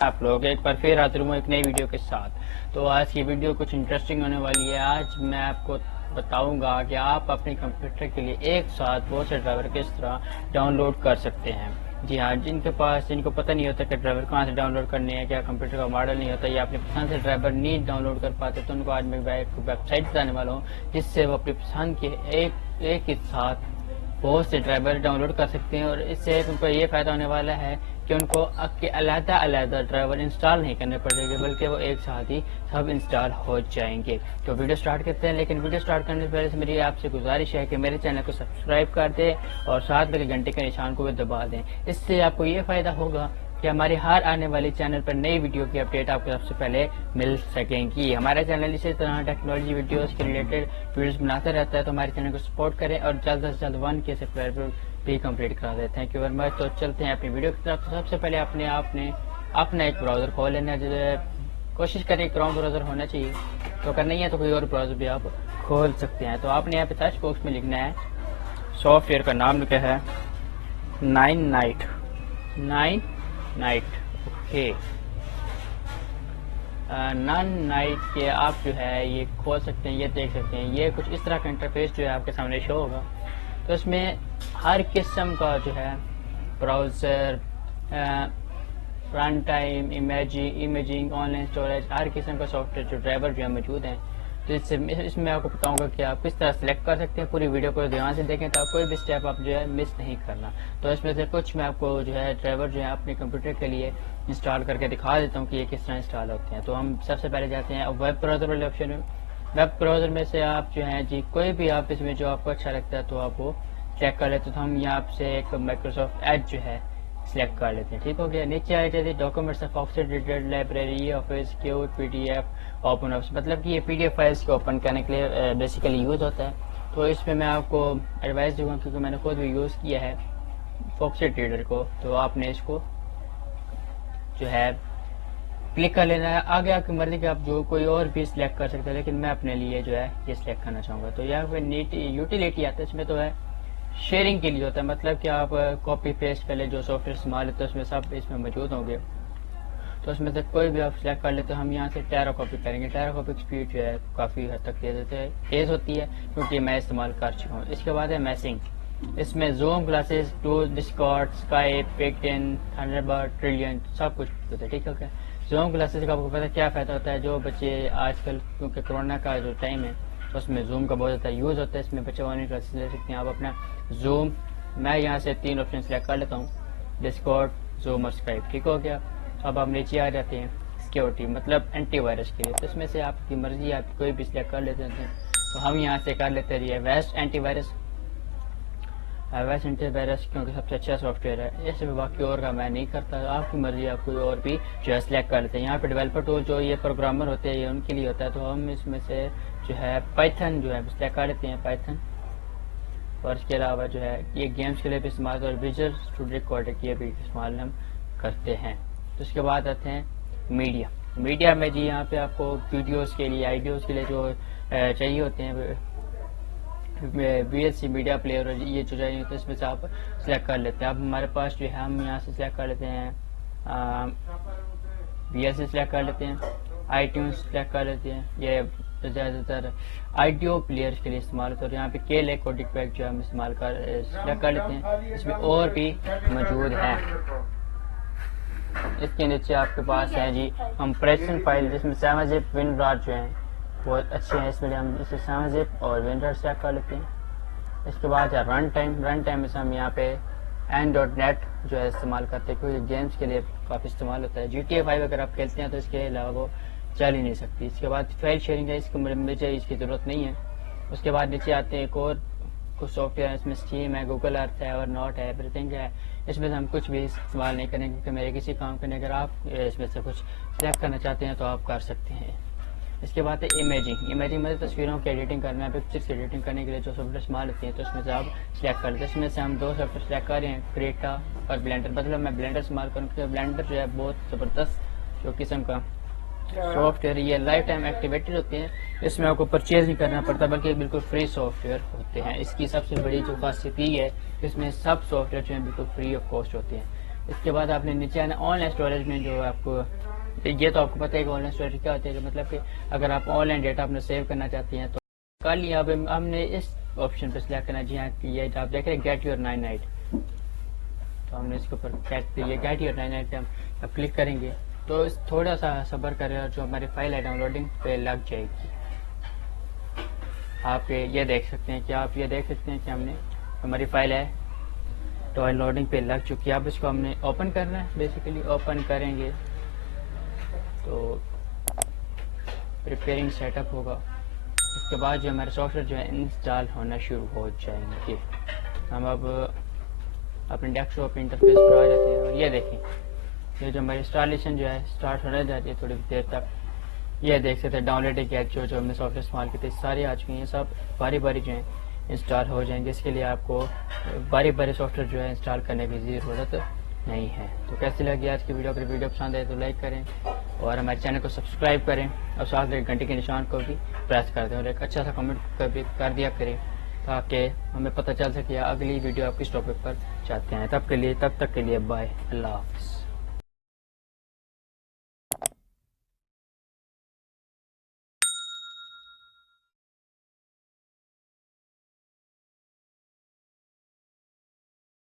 آپ لوگ ایک بار پھر حاضر ہوں ایک نئی ویڈیو کے ساتھ. تو آج کی ویڈیو کچھ انٹرسٹنگ ہونے والی ہے. آج میں آپ کو بتاؤں گا کہ آپ اپنے کمپیوٹر کے لیے ایک ساتھ بہت سے ڈرائیور کس طرح ڈاؤن لوڈ کر سکتے ہیں. جی ہاں, جن کو پتہ نہیں ہوتا کہ ڈرائیور کہاں سے ڈاؤن لوڈ کرنے ہیں, کیا کمپیوٹر کا ماڈل نہیں ہوتا یا اپنی پسند سے ڈرائیور نہیں ڈاؤن لوڈ کر پاتے, تو ان کو آج میں ایک ویب سائٹ بتانے والا ہوں جس سے وہ اپنی پسند کے ایک ہی ساتھ بہت سے ڈرائیور ڈاؤن لوڈ کر سکتے ہیں. اور اس سے ان کو یہ فائدہ ہونے والا ہے کہ ان کو علیحدہ ڈرائیور انسٹال نہیں کرنے پڑے گے, بلکہ وہ ایک ساتھ ہی سب انسٹال ہو جائیں گے. تو ویڈیو سٹارٹ کرتے ہیں, لیکن ویڈیو سٹارٹ کرنے سے پہلے میری آپ سے گزارش ہے کہ میرے چینل کو سبسکرائب کر دیں اور ساتھ میں گھنٹے کے نشان کو بھی دبا دیں. اس سے آپ کو یہ فائدہ ہوگا کہ ہماری ہر آنے والی چینل پر نئی ویڈیو کی اپڈیٹ آپ کو سب سے پہلے مل سکیں گی. ہمارا چینل اسی طرح ٹیکنالوجی ویڈیوز کے ریلیٹڈ ویڈیوز بناتا رہتا ہے, تو ہمارے چینل کو سپورٹ کریں اور جلد سے جلد 1K سبسکرائبر بھی کمپلیٹ کرا دیں. Thank you very much. تو چلتے ہیں اپنی ویڈیو کی طرف. سب سے پہلے اپنا ایک براؤزر کھول لینا ہے. کوشش کریں کروم براؤزر ہونا چاہیے, تو اگر نہیں ہے تو کوئی اور براؤزر بھی آپ کھول سکتے ہیں. تو آپ نے یہاں پہ سرچ باکس میں لکھنا ہے, سافٹ ویئر کا نام لکھا ہے 9 نائٹ. اوکے, 9 نائٹ کے آپ جو ہے یہ کھول سکتے ہیں. یہ دیکھ سکتے ہیں یہ کچھ اس طرح کا انٹرفیس جو ہے آپ کے سامنے شو ہوگا. تو اس میں ہر قسم کا جو ہے browser, run time, imaging, on line storage, ہر قسم کا سافٹ ویئر جو ڈرائیور جو ہے موجود ہیں. تو اس میں آپ کو بتاؤں گا کہ آپ کس طرح سلیکٹ کر سکتے ہیں. پوری ویڈیو کو دھیان سے دیکھیں تو کوئی بھی اسٹیپ آپ جو ہے مس نہیں کرنا. تو اس میں سے کچھ میں آپ کو جو ہے ڈرائیور جو ہے اپنے کمپیوٹر کے لیے انسٹال کر کے دکھا دیتا ہوں کہ یہ کس طرح انسٹال ہوتے ہیں. تو ہم سب سے پہلے جاتے ہیں ویب براؤزر والے آپشن میں. ویب براؤزر میں سے آپ جو ہیں جی کوئی بھی آپ اس میں جو آپ کو اچھا لگتا ہے تو آپ وہ چیک کر لیتے. تو ہم یہاں سے ایک مائکروسافٹ ایج جو ہے سلیکٹ کر لیتے ہیں. ٹھیک ہو گیا. نیچے آ جاتی ہے documents of oxidated LibreOffice Q P D F open office, مطلب کہ یہ پی ڈی ایف فائلس کو اوپن کرنے کے لیے بیسیکلی یوز ہوتا ہے. تو اس میں آپ کو ایڈوائز دوں گا کیونکہ میں نے خود بھی یوز کیا ہے فاکسیٹ ریڈر کو. تو آپ نے اس کو جو ہے کلک کر لینا ہے. آگے آپ کی مرضی کہ آپ جو کوئی اور بھی سلیکٹ کر سکتے ہیں, لیکن میں اپنے لیے جو ہے یہ سلیکٹ کرنا چاہوں گا. تو یہاں پہ یوٹیلیٹی آتا ہے, اس میں تو ہے شیئرنگ کے لیے ہوتا ہے, مطلب کہ آپ کاپی پیسٹ پہلے جو سافٹ ویئر استعمال ہوتے ہیں اس میں سب اس میں موجود ہوں گے. تو اس میں سے کوئی بھی آپ سلیکٹ کر لیتے ہیں. ہم یہاں سے ٹیرا کاپی کریں گے. ٹیرا کاپی کی اسپیڈ جو ہے کافی حد تک تیز ہوتی ہے کیونکہ میں استعمال کر چکا ہوں. اس کے بعد ہے میسنگ. اس میں zoom glasses, tool, Discord, Skype, پیکٹن, تھنڈربرڈ, ٹریلین سب کچھ ہوتا ہے. ٹھیک ہے. زوم گلاسز کا آپ کو پتا کیا فائدہ ہوتا ہے. جو بچے آج کل کیونکہ کرونا کا جو ٹائم ہے تو اس میں زوم کا بہت زیادہ یوز ہوتا ہے. اس میں بچے آن لائن کلاسز لے سکتے ہیں. آپ اپنا زوم, میں یہاں سے 3 آپشن سلیکٹ کر لیتا ہوں, ڈسکارڈ, زوم اور اسکائپ. ٹھیک ہو گیا. اب ہم نیچے آ جاتے ہیں سیکیورٹی, مطلب اینٹی وائرس کے لیے. تو اس میں سے آپ کی مرضی آپ کوئی بھی سلیکٹ کر لیتے ہیں. تو ہم یہاں سے کر لیتے ہیں ویسٹ اینٹی وائرس. ویسٹ اینٹی وائرس کیونکہ سب سے اچھا سافٹ ویئر ہے. اس میں باقی اور کا میں نہیں کرتا, آپ کی مرضی آپ کوئی اور بھی جو ہے سلیکٹ کر لیتے ہیں. یہاں پہ ڈیولپر ٹول جو یہ پروگرامر ہوتے ہیں یہ ان کے لیے ہوتا ہے. تو ہم اس میں سے جو ہے پائتھن جو ہے سلیکٹ کر لیتے ہیں, پائتھن. اور اس کے علاوہ جو ہے یہ گیمس کے لیے بھی استعمال کرتے ہیں, ویژول اسٹوڈیو کوڈ کے بھی استعمال ہم کرتے ہیں. تو اس کے بعد آتے ہیں میڈیا میں جی یہاں پہ آپ کو ویڈیوز کے لیے, آئیڈیوز کے لیے جو چاہیے ہوتے ہیں V L C media player, یہ جو چاہیے ہوتے ہیں اس میں سے آپ سلیکٹ کر لیتے ہیں. اب ہمارے پاس جو ہے ہم یہاں سے سلیکٹ کر لیتے ہیں وی ایل سی سلیکٹ کر لیتے ہیں, آئی ٹیونس سلیکٹ کر لیتے ہیں. یہ زیادہ تر آئیڈیو پلیئرس کے لیے استعمال ہوتا ہے. اور یہاں پہ کے لیے کوڈک پیک جو ہم استعمال سلیکٹ کر لیتے ہیں. اس میں اور بھی موجود ہیں. اس کے نیچے آپ کے پاس ہے جی کمپریشن فائل, جس میں 7-zip WinRAR جو ہیں بہت اچھے ہیں. اس میں ہم اسے 7-zip اور WinRAR سلیکٹ کر لیتے ہیں. اس کے بعد ہے رن ٹائم میں سے ہم یہاں پہ N.NET جو ہے استعمال کرتے ہیں کیونکہ گیمس کے لیے کافی استعمال ہوتا ہے. GTA 5 اگر آپ کھیلتے ہیں تو اس کے علاوہ وہ چل ہی نہیں سکتی. اس کے بعد فائل شیئرنگ ہے, اس کو مجھے اس کی ضرورت نہیں ہے. اس کے بعد نیچے آتے ہیں ایک اور کچھ سافٹ ویئر, اس میں اسٹیم ہے, گوگل ارتھ ہے, اور نوٹ ہے, ایوری تھنگ ہے. اس میں سے ہم کچھ بھی استعمال نہیں کریں کیونکہ میرے کسی کام کرنے, اگر آپ اس میں سے کچھ سلیکٹ کرنا چاہتے ہیں تو آپ کر سکتے ہیں. اس کے بعد ہے امیجنگ میں تصویروں کی ایڈیٹنگ کرنا ہے, پکچرس کی ایڈیٹنگ کرنے کے لیے جو سافٹ ویئر استعمال ہوتی ہیں تو اس میں سے آپ سلیکٹ کر لیتے ہیں. اس میں سے ہم 2 سافٹ ویئر سلیکٹ کر رہے ہیں, کریٹا اور بلینڈر. مطلب میں بلینڈر استعمال کروں کیونکہ بلینڈر جو ہے بہت زبردست جو قسم کا سافٹ ویئر, یہ لائف ٹائم ایکٹیویٹڈ ہوتے ہیں. اس میں آپ کو پرچیز نہیں کرنا پڑتا بلکہ بالکل فری سافٹ ویئر ہوتے ہیں. اس کی سب سے بڑی جو خاصیت یہ ہے کہ اس میں سب سافٹ ویئر جو ہیں بالکل فری آف کاسٹ ہوتے ہیں. اس کے بعد آپ نے نیچے آنا آن لائن اسٹوریج میں، جو آپ کو یہ تو آپ کو پتہ ہے کہ آن لائن اسٹوریج کیا ہوتی ہے، کہ مطلب کہ اگر آپ آن لائن ڈیٹا اپنا سیو کرنا چاہتے ہیں تو کر لیا. اب ہم نے اس آپشن پہ سلیکٹ کرنا. جی ہاں یہ آپ دیکھ رہے ہیں گیٹ یور 9 تو ہم نے اس کے اوپر یہ گیٹ یور 9 پہ ہم اب کلک کریں گے تو تھوڑا سا صبر کریں اور جو ہماری فائل ہے ڈاؤن لوڈنگ پہ لگ جائے گی. آپ یہ دیکھ سکتے ہیں کہ ہم نے ہماری فائل ہے ڈاؤن لوڈنگ پہ لگ چکی ہے. اب اس کو ہم نے اوپن کرنا ہے. بیسیکلی اوپن کریں گے تو پریپیئرنگ سیٹ اپ ہوگا. اس کے بعد جو ہمارے سافٹ ویئر جو ہے انسٹال ہونا شروع ہو جائیں گے. ہم اب اپنے ڈیسک ٹاپ انٹرفیس پر آ جاتے ہیں اور یہ دیکھیں یہ جو ہماری انسٹالیشن جو ہے اسٹارٹ ہونے جاتی ہے تھوڑی دیر تک. یہ دیکھ سکتے ہیں ڈاؤن لوڈنگ کے جو ہم نے سافٹ ویئر استعمال کیے تھے سارے آ چکے ہیں. سب باری باری جو ہیں انسٹال ہو جائیں گے. اس کے لیے آپ کو باری باری سافٹ ویئر جو ہے انسٹال کرنے کی ضرورت نہیں ہے. تو کیسی لگی آج کی ویڈیو؟ اگر ویڈیو پسند ہے تو لائک کریں اور ہمارے چینل کو سبسکرائب کریں اور ساتھ میں گھنٹی کے نشان کو بھی پریس کر دیں اور ایک اچھا سا کمنٹ بھی کر دیا کریں تاکہ ہمیں پتہ چل سکے اگلی ویڈیو آپ کس ٹاپک پر چاہتے ہیں. تب تک کے لیے بائے. اللہ حافظ.